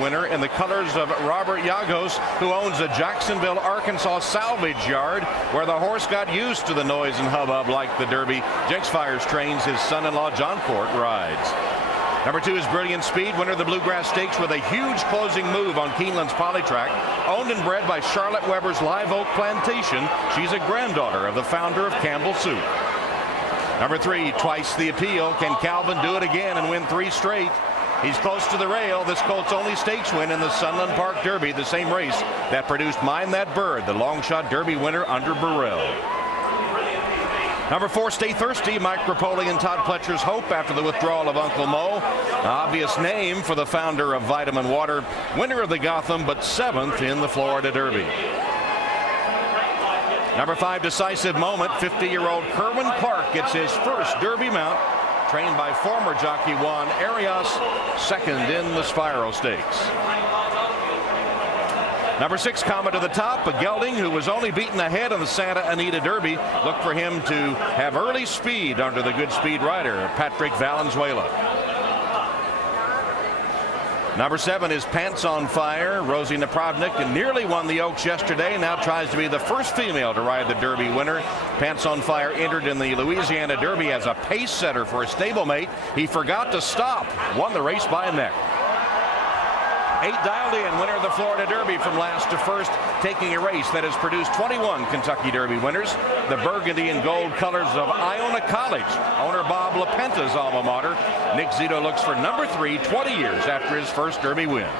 winner in the colors of Robert Yagos, who owns a Jacksonville, Arkansas salvage yard where the horse got used to the noise and hubbub like the Derby. Jinx Fires trains his son-in-law John Court rides. Number 2 is Brilliant Speed, winner of the Bluegrass Stakes with a huge closing move on Keeneland's Polytrack. Owned and bred by Charlotte Weber's Live Oak Plantation, she's a granddaughter of the founder of Campbell Soup. Number 3, Twice the Appeal. Can Calvin do it again and win 3 straight? He's close to the rail. This colt's only stakes win in the Sunland Park Derby, the same race that produced Mind That Bird, the long shot Derby winner under Burrell. Number 4, Stay Thirsty. Mike Rapoli and Todd Pletcher's hope after the withdrawal of Uncle Mo. An obvious name for the founder of Vitamin Water. Winner of the Gotham, but 7th in the Florida Derby. Number 5, Decisive Moment. 50-year-old Kerwin Clark gets his first Derby mount. Trained by former jockey Juan Arias, 2nd in the Spiral Stakes. Number 6, Comet to the Top, a gelding who was only beaten ahead in the Santa Anita Derby. Look for him to have early speed under the good speed rider, Patrick Valenzuela. Number 7 is Pants on Fire. Rosie Napravnik nearly won the Oaks yesterday. Now tries to be the first female to ride the Derby winner. Pants on Fire entered in the Louisiana Derby as a pace setter for a stablemate. He forgot to stop. Won the race by a neck. 8, Dialed In, winner of the Florida Derby from last to first, taking a race that has produced 21 Kentucky Derby winners. The burgundy and gold colors of Iona College, owner Bob LaPenta's alma mater. Nick Zito looks for number 3, 20 years after his first Derby win.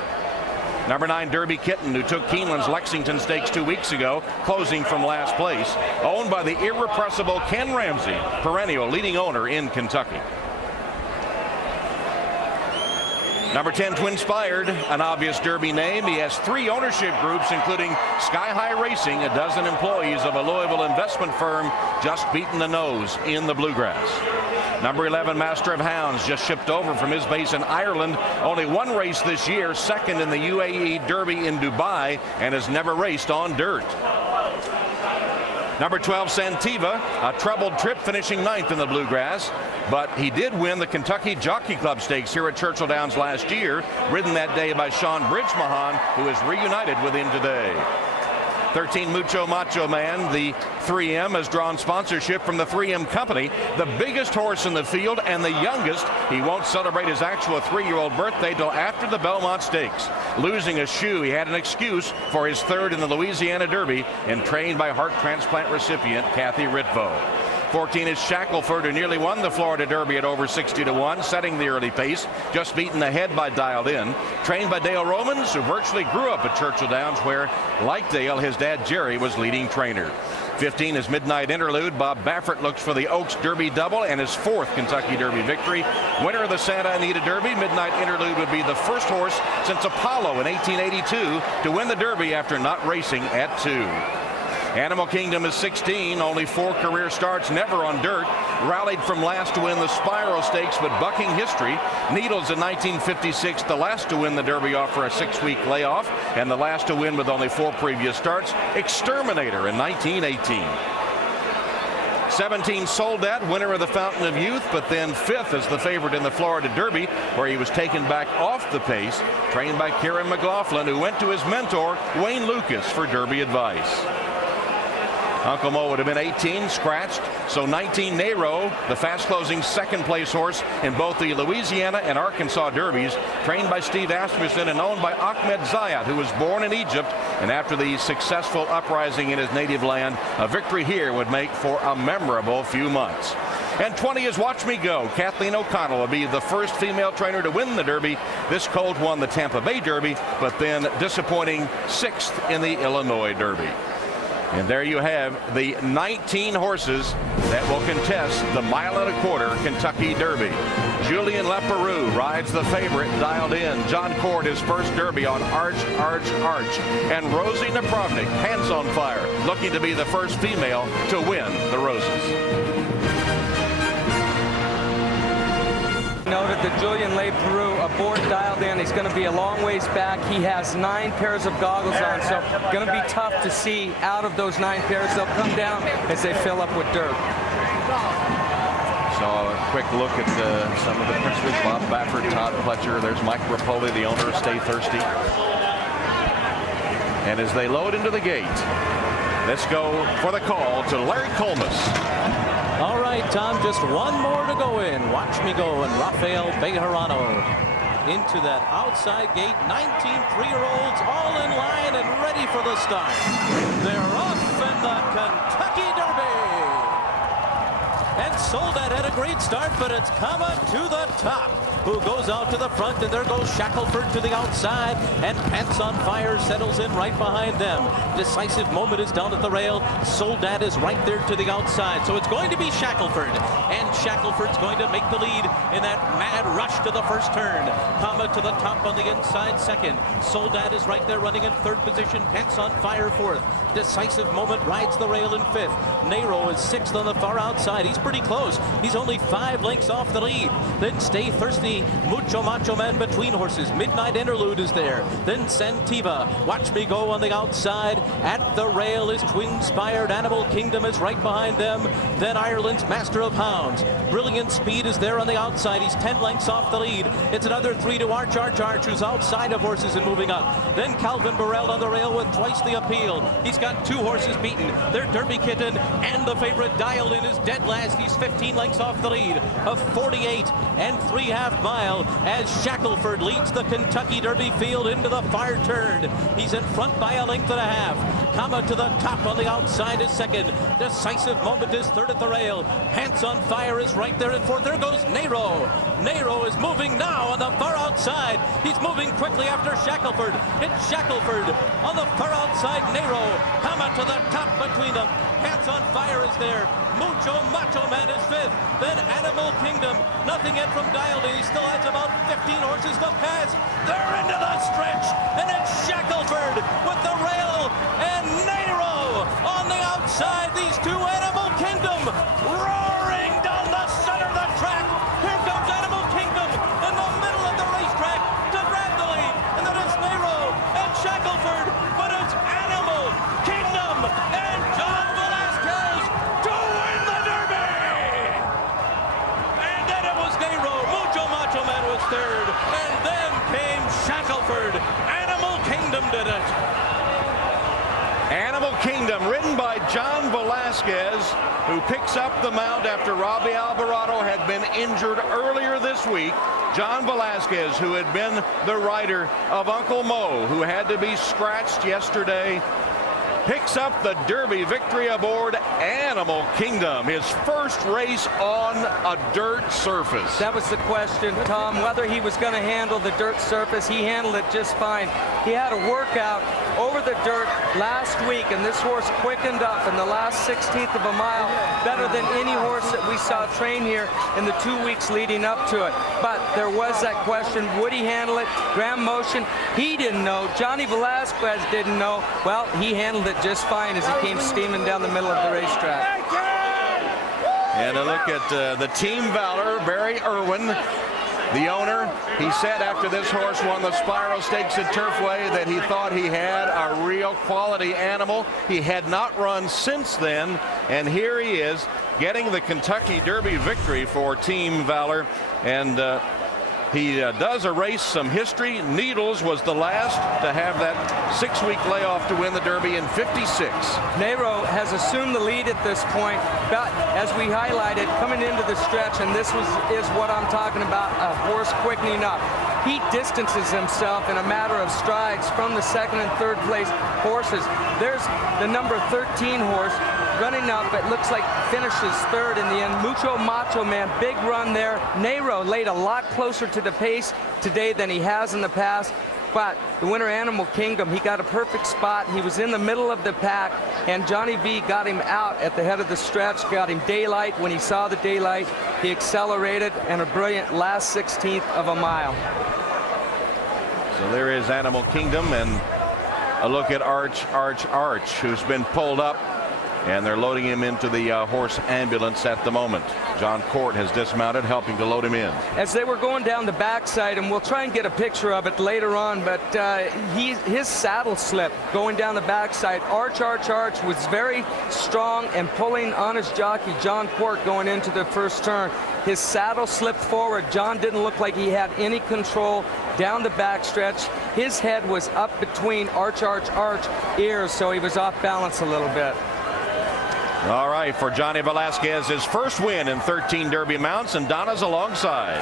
Number 9, Derby Kitten, who took Keeneland's Lexington Stakes 2 weeks ago, closing from last place. Owned by the irrepressible Ken Ramsey, perennial leading owner in Kentucky. Number 10, Twinspired, an obvious Derby name. He has 3 ownership groups, including Sky High Racing, a dozen employees of a Louisville investment firm, just beaten the nose in the Bluegrass. Number 11, Master of Hounds, just shipped over from his base in Ireland. Only 1 race this year, 2nd in the UAE Derby in Dubai, and has never raced on dirt. Number 12, Santiva, a troubled trip, finishing 9th in the Bluegrass. But he did win the Kentucky Jockey Club Stakes here at Churchill Downs last year, ridden that day by Sean Bridgemahan, who is reunited with him today. 13, Mucho Macho Man. The 3M has drawn sponsorship from the 3M Company, the biggest horse in the field and the youngest. He won't celebrate his actual 3-year-old birthday till after the Belmont Stakes. Losing a shoe, he had an excuse for his 3rd in the Louisiana Derby, and trained by heart transplant recipient Kathy Ritvo. 14 is Shackelford, who nearly won the Florida Derby at over 60-1, setting the early pace, just beaten ahead by Dialed In. Trained by Dale Romans, who virtually grew up at Churchill Downs, where, like Dale, his dad Jerry was leading trainer. 15 is Midnight Interlude. Bob Baffert looks for the Oaks Derby double and his 4th Kentucky Derby victory. Winner of the Santa Anita Derby, Midnight Interlude would be the first horse since Apollo in 1882 to win the Derby after not racing at 2. Animal Kingdom is 16, only 4 career starts, never on dirt. Rallied from last to win the Spiral Stakes, but bucking history. Needles in 1956, the last to win the Derby after a 6-week layoff, and the last to win with only 4 previous starts. Exterminator in 1918. 17, Soldat, winner of the Fountain of Youth, but then 5th as the favorite in the Florida Derby, where he was taken back off the pace, trained by Kieran McLaughlin, who went to his mentor, Wayne Lucas, for Derby advice. Uncle Mo would have been 18, scratched. So 19, Nero, the fast-closing 2nd place horse in both the Louisiana and Arkansas Derbies, trained by Steve Asmussen and owned by Ahmed Zayat, who was born in Egypt. And after the successful uprising in his native land, a victory here would make for a memorable few months. And 20 is Watch Me Go. Kathleen O'Connell will be the first female trainer to win the Derby. This colt won the Tampa Bay Derby, but then disappointing 6th in the Illinois Derby. And there you have the 19 horses that will contest the 1.25-mile Kentucky Derby. Julian Leperoux rides the favorite, Dialed In. John Court, his first Derby on Arch. And Rosie Napravnik, Pants on Fire, looking to be the first female to win the Roses. Noted that Julian Leperoux aboard Dialed In. He's going to be a long ways back. He has 9 pairs of goggles on, so going to be tough to see out of those 9 pairs. They'll come down as they fill up with dirt. Saw a quick look at some of the principals, Bob Baffert, Todd Pletcher. There's Mike Rapoli, the owner of Stay Thirsty. And as they load into the gate, let's go for the call to Larry Colmus. All right, Tom, just one more to go in. Watch me go. And Rafael Bejarano into that outside gate. 19 3-year-olds all in line and ready for the start. They're off in the Kentucky Derby. And Soldat had a great start, but it's Kama to the top, who goes out to the front, and there goes Shackelford to the outside, and Pants on Fire settles in right behind them. Decisive Moment is down at the rail. Soldat is right there to the outside, so it's going to be Shackelford, and Shackelford's going to make the lead in that mad rush to the first turn. Kama to the top on the inside second. Soldat is right there running in third position. Pants on Fire fourth. Decisive Moment rides the rail in fifth. Nero is sixth on the far outside. He's pretty close. He's only 5 lengths off the lead. Then Stay Thirsty, Mucho Macho Man between horses. Midnight Interlude is there. Then Santiva, Watch Me Go on the outside. At the rail is Twin-Spired. Animal Kingdom is right behind them. Then Ireland's Master of Hounds. Brilliant Speed is there on the outside. He's 10 lengths off the lead. It's another 3 to Arch, who's outside of horses and moving up. Then Calvin Burrell on the rail with Twice the Appeal. He's got 2 horses beaten. They're Derby Kitten, and the favorite Dialed In is dead last. He's 15 lengths off the lead of 48 3/2 mile as Shackelford leads the Kentucky Derby field into the far turn. He's in front by 1.5 lengths. Kama to the top on the outside is second. Decisive Moment is third at the rail. Pants on Fire is right there in fourth. There goes Nero. Nero is moving now on the far outside. He's moving quickly after Shackelford. It's Shackelford on the far outside. Nero. Kama to the top between them. Pants on Fire is there. Mucho Macho Man is fifth. Then Animal Kingdom. Nothing yet from Dialed In. He still has about 15 horses to pass. They're into the stretch. And it's Shackelford with the rail. And Nero on the outside. These two, Animal Kingdom, roaring down the center of the track. Here comes Animal Kingdom in the middle of the racetrack to grab the lead. And then it's Nero and Shackelford. But it's Animal Kingdom and John Velasquez to win the Derby. And then it was Nero. Mucho Macho Man was third. And then came Shackelford. Animal Kingdom did it. Animal Kingdom, ridden by John Velasquez, who picks up the mount after Robbie Alvarado had been injured earlier this week. John Velasquez, who had been the rider of Uncle Mo, who had to be scratched yesterday, picks up the Derby victory aboard Animal Kingdom, his first race on a dirt surface. That was the question, Tom, whether he was going to handle the dirt surface. He handled it just fine. He had a workout over the dirt last week, and this horse quickened up in the last 16th of a mile better than any horse that we saw train here in the 2 weeks leading up to it. But there was that question, would he handle it? Graham Motion, he didn't know. Johnny Velasquez didn't know. Well, he handled it just fine as he came steaming down the middle of the racetrack. And a look at the Team Valor, Barry Irwin, the owner. He said after this horse won the Spiral Stakes at Turfway that he thought he had a real quality animal. He had not run since then, and here he is getting the Kentucky Derby victory for Team Valor. And he does erase some history. Needles was the last to have that 6-week layoff to win the Derby in 56. Nero has assumed the lead at this point, but as we highlighted, coming into the stretch, and this is what I'm talking about, a horse quickening up. He distances himself in a matter of strides from the second and third place horses. There's the number 13 horse running up. It looks like finishes third in the end. Mucho Macho Man, big run there. Nero laid a lot closer to the pace today than he has in the past. But the winner, Animal Kingdom, he got a perfect spot. He was in the middle of the pack, and Johnny V got him out at the head of the stretch, got him daylight. When he saw the daylight, he accelerated, and a brilliant last 16th of a mile. So there is Animal Kingdom, and a look at Arch, who's been pulled up, and they're loading him into the horse ambulance at the moment. John Court has dismounted, helping to load him in. As they were going down the backside, and we'll try and get a picture of it later on, but his saddle slip going down the backside. Arch was very strong and pulling on his jockey, John Court, going into the first turn. His saddle slipped forward. John didn't look like he had any control down the backstretch. His head was up between arch ears, so he was off balance a little bit. All right, for Johnny Velasquez, his first win in 13 Derby mounts, and Donna's alongside.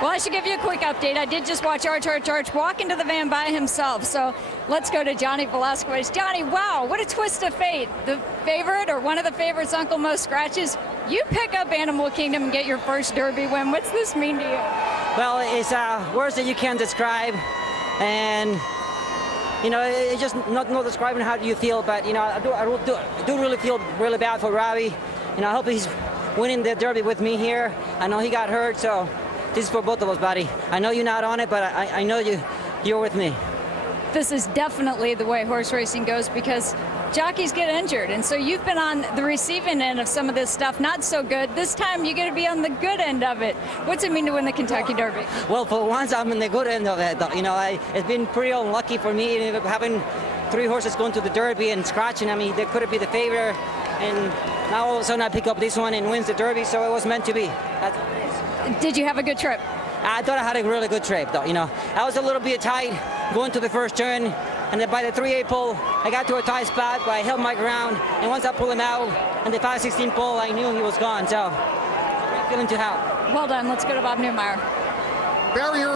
Well, I should give you a quick update. I did just watch Arch walk into the van by himself. So let's go to Johnny Velasquez. Johnny, wow, what a twist of fate. The favorite, or one of the favorites, Uncle Mo Scratches, you pick up Animal Kingdom and get your first Derby win. What's this mean to you? Well, it's words that you can't describe. And, you know, it's just not describing how you feel. But, you know, I do really feel really bad for Robbie. You know, I hope he's winning the Derby with me here. I know he got hurt, so this is for both of us, buddy. I know you're not on it, but I know you're with me. This is definitely the way horse racing goes, because jockeys get injured, and so you've been on the receiving end of some of this stuff, not so good. This time you get to be on the good end of it. What's it mean to win the Kentucky Derby? Well, for once I'm in the good end of it. You know, it's been pretty unlucky for me having 3 horses going to the Derby and scratching. I mean, they could have been the favorite, and now all of a sudden I pick up this one and wins the Derby, so it was meant to be. Did you have a good trip? I thought I had a really good trip, though. You know, I was a little bit tight going to the first turn, and then by the 3/8 pole, I got to a tight spot, but I held my ground. And once I pulled him out, and the 5/16 pole, I knew he was gone. So, feeling to help. Well done. Let's go to Bob Newmeyer. Barrier